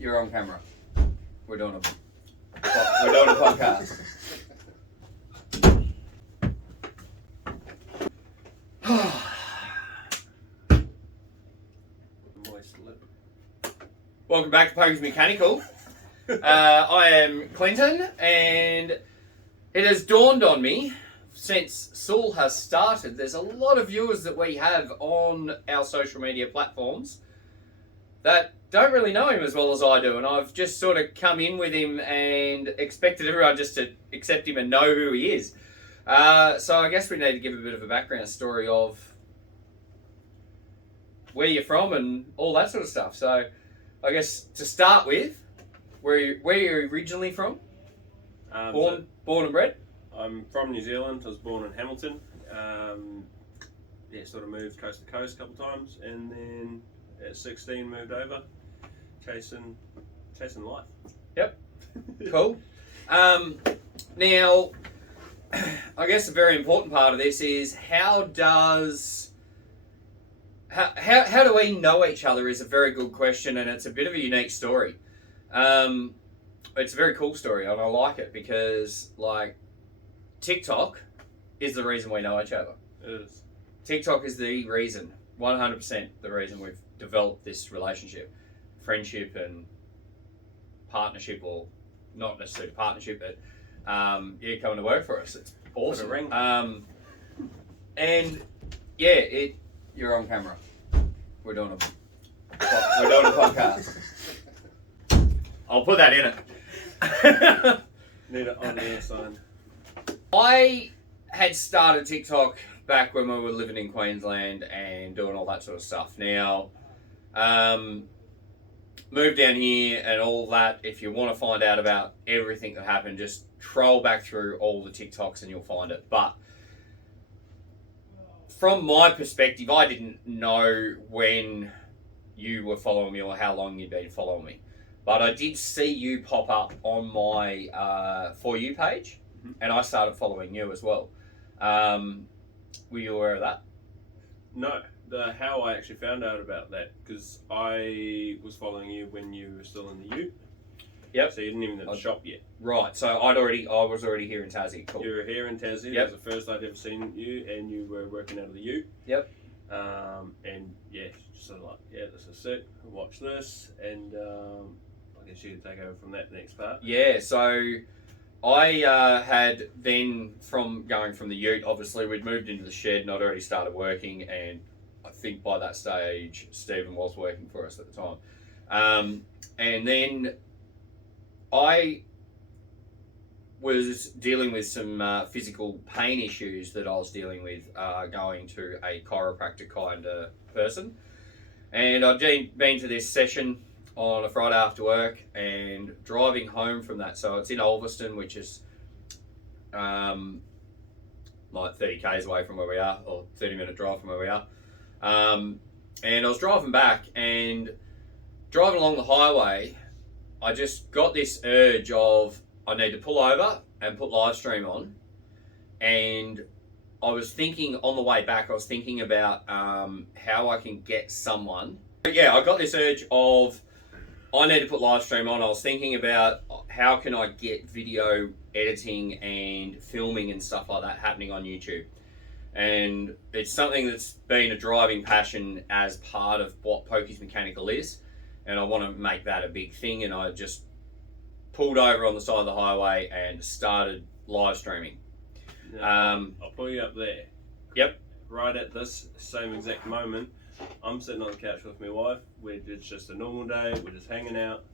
You're on camera. We're doing a podcast. Welcome back to Pokey's Mechanical. I am Clinton, and it has dawned on me since Saul has started, there's a lot of viewers that we have on our social media platforms that don't really know him as well as I do, and I've just sort of come in with him and expected everyone just to accept him and know who he is. So I guess we need to give a bit of a background story of where you're from and all that sort of stuff. So I guess to start with, where you're originally from? Born and bred? I'm from New Zealand. I was born in Hamilton. Sort of moved coast to coast a couple of times, and then at 16 moved over, chasing life. Yep. Cool. Now, I guess a very important part of this is how do we know each other is a very good question, and it's a bit of a unique story. It's a very cool story, and I like it because, like, TikTok is the reason we know each other. It is. TikTok is the reason, 100% the reason we've developed this relationship, friendship and partnership, or not necessarily partnership, but you're coming to work for us. It's awesome. Ring. You're on camera. We're doing a podcast. I'll put that in it. Need it on the sign. I had started TikTok back when we were living in Queensland and doing all that sort of stuff. Now, moved down here and all that. If you want to find out about everything that happened, just troll back through all the TikToks and you'll find it. But from my perspective, I didn't know when you were following me or how long you'd been following me. But I did see you pop up on my For You page, and I started following you as well. Were you aware of that? No. How I actually found out about that, because I was following you when you were still in the U. Yep. So you didn't even have the shop yet. Right. So I was already here in Tassie. Cool. You were here in Tassie. Yep. That was the first I'd ever seen you, and you were working out of the U. Yep. Just sort of like, this is sick. Watch this, and I guess you could take over from that next part. Yeah. So I had then, from going from the ute, obviously we'd moved into the shed and I'd already started working, and I think by that stage Stephen was working for us at the time. And then I was dealing with some physical pain issues that I was dealing with going to a chiropractor kind of person. And I'd been to this session on a Friday after work and driving home from that. So it's in Ulverston, which is like 30 k's away from where we are, or 30-minute drive from where we are. And I was driving back, and driving along the highway, I just got this urge of I need to pull over and put live stream on. And I was thinking on the way back, I was thinking about how I can get someone. But yeah, I got this urge of I need to put live stream on. I was thinking about how can I get video editing and filming and stuff like that happening on YouTube. And it's something that's been a driving passion as part of what Pokey's Mechanical is. And I want to make that a big thing. And I just pulled over on the side of the highway and started live streaming. I'll pull you up there. Yep. Right at this same exact moment, I'm sitting on the couch with my wife. It's just a normal day. We're just hanging out.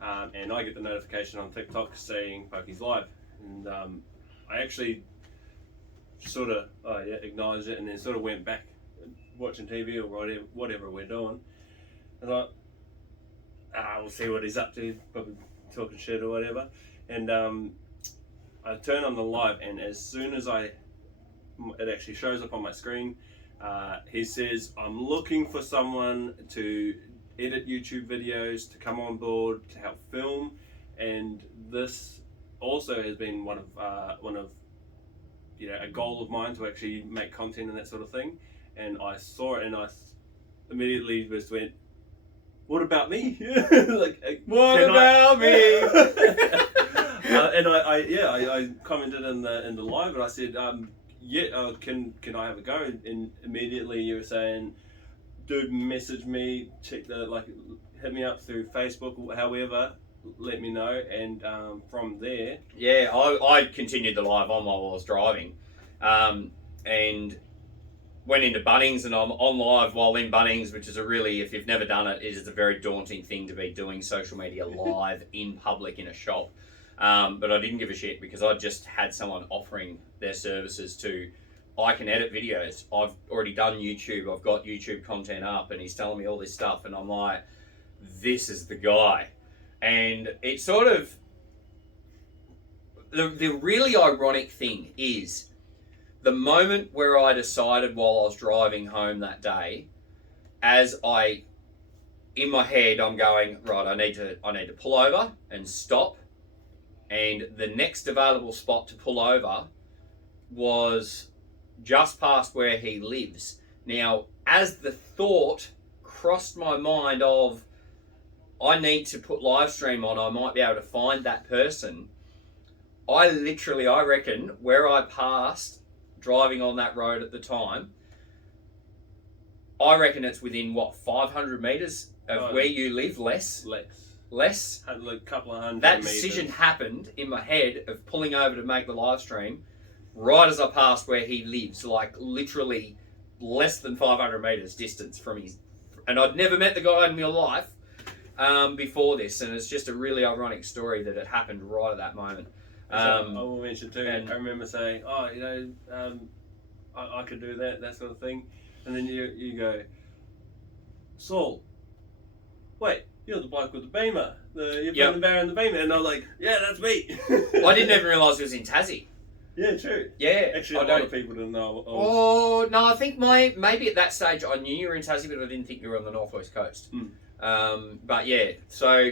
And I get the notification on TikTok saying Pokey's live. And I actually sort of acknowledged it, and then sort of went back watching TV or whatever we're doing. And I thought, we'll see what he's up to, probably talking shit or whatever. And I turn on the live, and as soon as it actually shows up on my screen, he says, I'm looking for someone to edit YouTube videos, to come on board, to help film. And this also has been one of a goal of mine, to actually make content and that sort of thing. And I saw it, and I immediately just went, what about me? What can about me? And I commented in the live, and I said, can I have a go? And immediately you were saying, dude, message me, hit me up through Facebook or however, let me know, and from there. Yeah, I continued the live on while I was driving, and went into Bunnings, and I'm on live while in Bunnings, which is if you've never done it, it is a very daunting thing to be doing social media live in public in a shop. But I didn't give a shit because I just had someone offering their services I can edit videos. I've already done YouTube. I've got YouTube content up, and he's telling me all this stuff, and I'm like, this is the guy. And it's sort of the really ironic thing is the moment where I decided while I was driving home that day, in my head, I'm going, right, I need to pull over and stop. And the next available spot to pull over was just past where he lives. Now, as the thought crossed my mind of, I need to put live stream on, I might be able to find that person. I reckon, where I passed driving on that road at the time, I reckon it's within 500 metres of where you live, less? A couple of hundred That meters. decision happened in my head of pulling over to make the live stream right as I passed where he lives, literally less than 500 metres distance from his... And I'd never met the guy in my life before this, and it's just a really ironic story that it happened right at that moment. I will mention too, I remember saying, I could do that sort of thing. And then you go, Saul, wait, you're the bloke with the beamer. You're putting the barrier in the beamer. And I'm like, yeah, that's me. I didn't even realise it was in Tassie. Yeah, true. Yeah. Actually, a lot of people didn't know. No, I think maybe at that stage I knew you were in Tassie, but I didn't think you were on the northwest coast. But yeah, so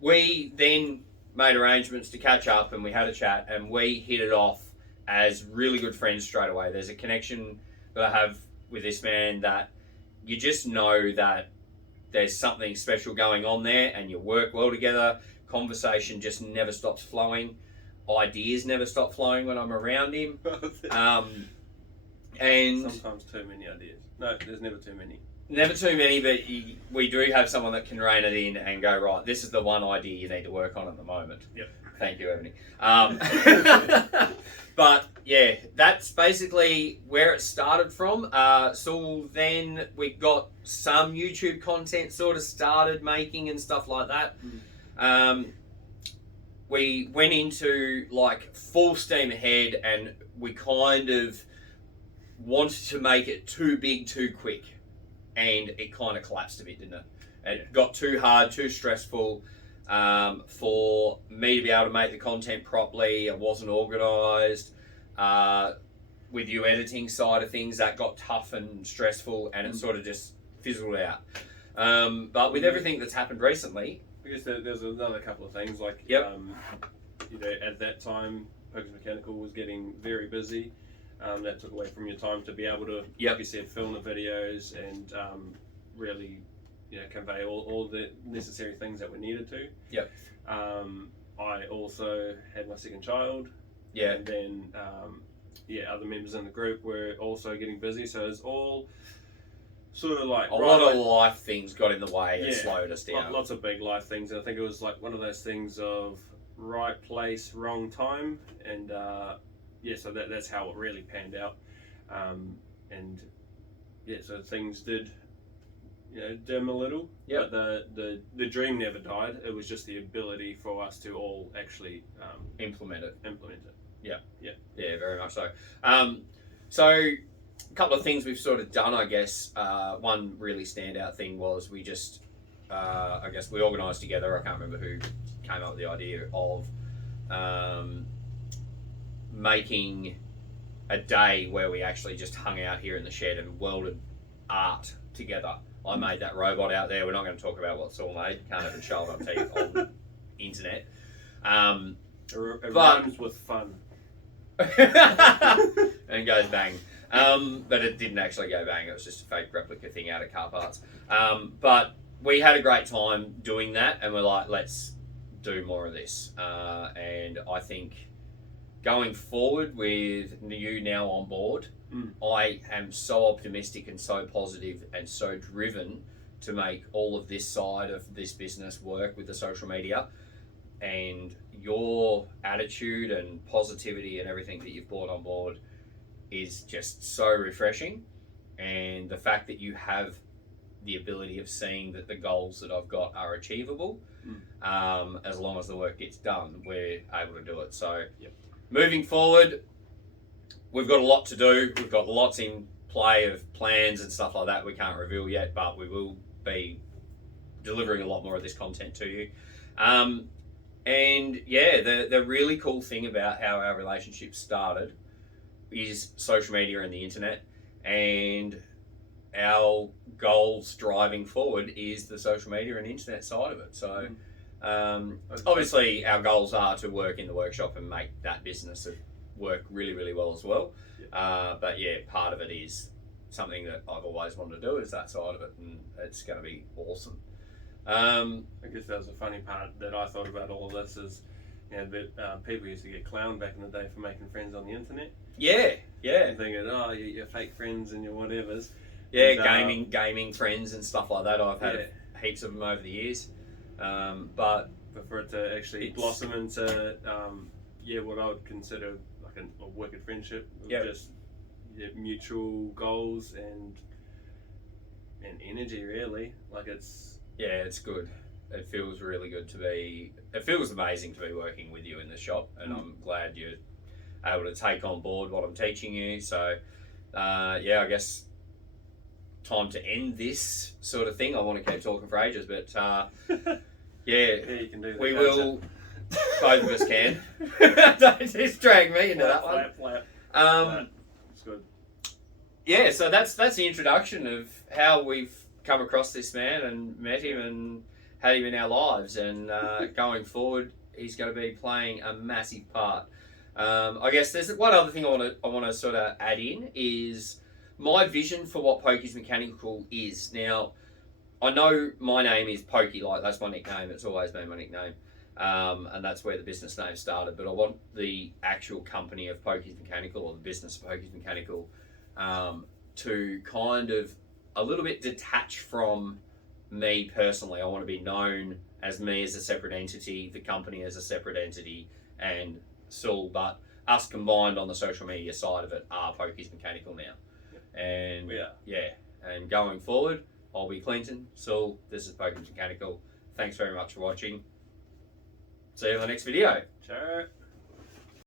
we then made arrangements to catch up, and we had a chat, and we hit it off as really good friends straight away. There's a connection that I have with this man that you just know that there's something special going on there, and you work well together. Conversation just never stops flowing. Ideas never stop flowing when I'm around him. And sometimes too many ideas. No, there's never too many. Never too many, but we do have someone that can rein it in and go, right, this is the one idea you need to work on at the moment. Yep. Thank you, Ebony. But yeah, that's basically where it started from. So then we got some YouTube content sort of started making and stuff like that. We went into full steam ahead, and we kind of wanted to make it too big too quick. And it kind of collapsed a bit, didn't it? It got too hard, too stressful for me to be able to make the content properly. It wasn't organised. With you editing side of things, that got tough and stressful, and it sort of just fizzled out. But with everything that's happened recently... I guess there's another couple of things. At that time, Pokey Mechanical was getting very busy. That took away from your time to be able to, like you said, film the videos and really, convey all the necessary things that we needed to. Yep. I also had my second child. Yeah. And then, other members in the group were also getting busy. So it's all sort of like... A lot of life things got in the way and slowed us down. Lots of big life things. And I think it was one of those things of right place, wrong time. And... so that's how it really panned out, so things did, dim a little. Yep. But the dream never died. It was just the ability for us to all actually implement it. Yeah. Very much so. So a couple of things we've sort of done, I guess. One really standout thing was we just, we organised together. I can't remember who came up with the idea of. Making a day where we actually just hung out here in the shed and welded art together. I made that robot out there. We're not going to talk about what Saul made. Can't even show it on TV on the internet. It rhymes with fun. And goes bang. But it didn't actually go bang. It was just a fake replica thing out of car parts. But we had a great time doing that, and we're like, let's do more of this. And I think going forward with you now on board, I am so optimistic and so positive and so driven to make all of this side of this business work with the social media. And your attitude and positivity and everything that you've brought on board is just so refreshing. And the fact that you have the ability of seeing that the goals that I've got are achievable, as long as the work gets done, we're able to do it. So moving forward, we've got a lot to do. We've got lots in play of plans and stuff like that we can't reveal yet, but we will be delivering a lot more of this content to you. And yeah, the really cool thing about how our relationship started is social media and the internet, and our goals driving forward is the social media and internet side of it. So obviously our goals are to work in the workshop and make that business work really, really well as well. But yeah, part of it is something that I've always wanted to do, is that side of it, and it's going to be awesome. I guess that was a funny part that I thought about all of this is, you know, that people used to get clowned back in the day for making friends on the internet. Yeah. And thinking, oh, you're fake friends and your whatevers. Yeah, and, gaming friends and stuff like that. I've had heaps of them over the years. But for it to actually blossom into, what I would consider like a wicked friendship. Just mutual goals and energy, really. Like it's... Yeah, it's good. It feels really good to be... It feels amazing to be working with you in the shop, and I'm glad you're able to take on board what I'm teaching you. So, I guess time to end this sort of thing. I want to keep talking for ages, but you can do that. We will... Both of us can. Don't just drag me into that one. Flat. It's good. Yeah, so that's the introduction of how we've come across this man and met him and had him in our lives, and going forward he's going to be playing a massive part. I guess there's one other thing I want to sort of add in is my vision for what Pokey's Mechanical is. Now, I know my name is Pokey, like that's my nickname, it's always been my nickname, and that's where the business name started, but I want the actual company of Pokey's Mechanical, or the business of Pokey's Mechanical, to kind of a little bit detached from me personally. I want to be known as me as a separate entity, the company as a separate entity, and Saul, but us combined on the social media side of it are Pokey's Mechanical now. And and going forward, I'll be Clinton. Saul, this is Pokey's Mechanical. Thanks very much for watching. See you in the next video. Sure.